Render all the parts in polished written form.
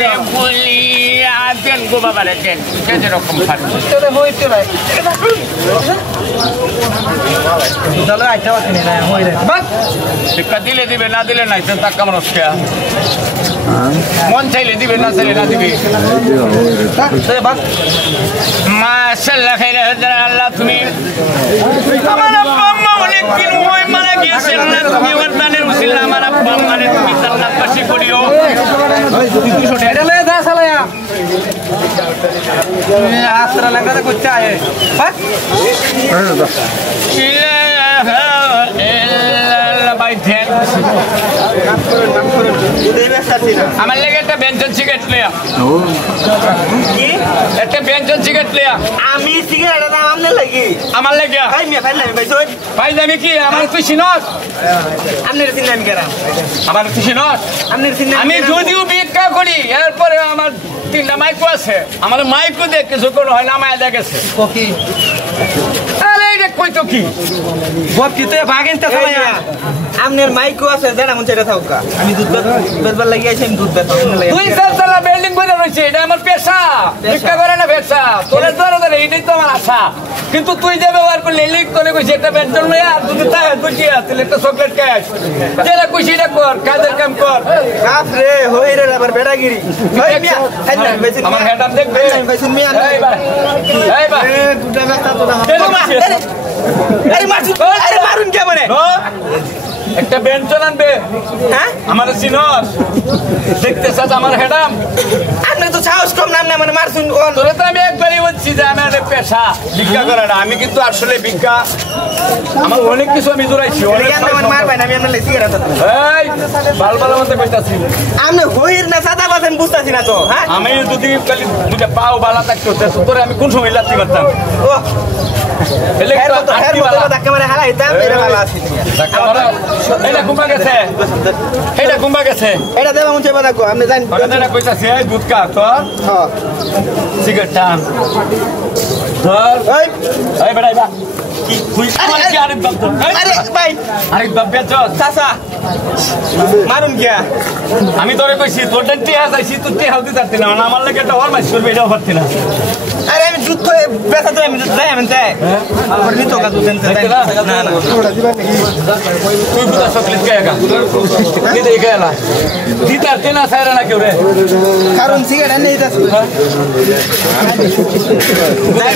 রে বলিয়া দেন গো বাবারে দেন যেরকম পারি শিক্ষা দিলে দিবে না দিলে নাই তো টাকা মানুষ মন চাইলে দিবে না চাইলে না দিবে মাশাআল্লাহ খাইরা আল্লাহ তুমি আমার আব্বা আম্মা অনেক দিন হয় মারা গিয়েছেন না তুমি ওরদানের উসিলা আমার আব্বা আম্মারে তুমি জান্নাত বাসী করিও এটা লয়ে যা সালায়া আসরা লাগাতে করতে আয় বাস ইলাহা ইল্লাল্লাহ ভাই ধ্যান আমার লাগে একটা ব্যঞ্জন সিগারেট লয়া কি একটা ব্যঞ্জন সিগারেট লয়া আমি সিগারেট দাম আমনে লাগি আমার লাগে ভাই মিয়া ভাই লাগি ভাই আমি কি আমার তুই চিনস আমনের চিনলাম কেরা আমার তুই চিনস আমনের চিনলাম আমি যদিও ভিক্ষা করি এরপরে আমার তিনটা মাইকো আছে আমার মাইকো দেখ কিছু কোন হয় না মায়া দেখেছে কি আরে এটা কই তো কি বক কি তো ভাগেন তা সালায়া আমনের মাইকো আছে জানা মন চাইরা থাকা আমি দুধ বেচবার লাগি আইছি আমি দুধ বেচব তুই সালা বিল্ডিং করে রইছে এটা আমার পেশা ভিক্ষা করে না পেশা তোরে ধরে ধরে এটাই তো আমার আশা কিন্তু তুই যে ব্যবহার করলি লিক করে কইছিস একটা বেঞ্চন লইয়া আর তুই তাই বুঝি আছে একটা চকলেট ক্যাশ যেটা কইছিস এটা কর কাজের কাম কর কাজ রে হই রে আবার বেড়াগিরি ভাই মিয়া আমার হেড আপ দেখবে ভাই শুন মিয়া এই ভাই দুটা ব্যস্ত তোরা আরে মারুন কে মানে একটা বেঞ্চন আনবে হ্যাঁ আমার সিনস দেখতে চাস আমার হেডাম আপনি তো সাহস কম নাম না মানে মারছুন তোরে তো আমি একবারই বলছি যে আমি একটা পেশা ভিক্ষা করাটা আমি কিন্তু আসলে ভিক্ষা আমার অনেক কিছু আমি জোড়াইছি অনেক মার ভাই আমি আপনার সিগারেট এই ভালো ভালো মতে কইতাছি আপনি হইর না সাদা বাসেন বুঝতাছি না তো হ্যাঁ আমি যদি খালি দুটা পাও বালা থাকতো তোরে আমি কোন সময় লাত্তি মারতাম ও এলে তো হের মতো ধাক্কা মারে হালাইতাম এর ভালো আছে এটা কুম্বা গেছে এটা কুম্বা গেছে এটা দেবা মুছে বাদা কো আপনি জানেন কথা কইতাছি এই দুধ কা তো হ্যাঁ সিগারেট টান ধর এই বেড়াই বা কি তুই আমার কি আরেক বাপ তো আরে ভাই আরেক বাপ বেচো চাচা মারুন কি আমি তোরে কইছি তোর টেয়া যাইছি তুই টেয়া হতে পারতি না আমার লাগে একটা হরমাইছ করবে এটাও পারতি না আরে আমি দুধ তো বেচা তো আমি যাই আমি যাই আর নি তো কা দুধ দেন না না ওটা দিবা নাকি তুই বুঝা চকলেট খায়গা নি দেই গেলা দিতার তেনা সাইরা না কেউ রে কারণ সিগারেট নেই দাস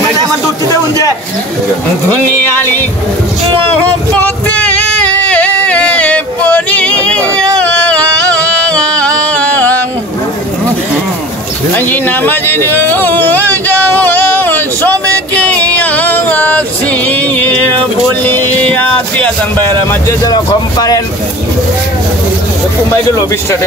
মানে আমার দুধ দিতে উনজে দুনিয়ালি মোহব্বতে পড়িয়া আজি নামাজ যাও সবকে আসি বলিয়া দিয়া জান বাইরে মাঝে যেরকম পারেন কুম্বাই গেল 20 টাকা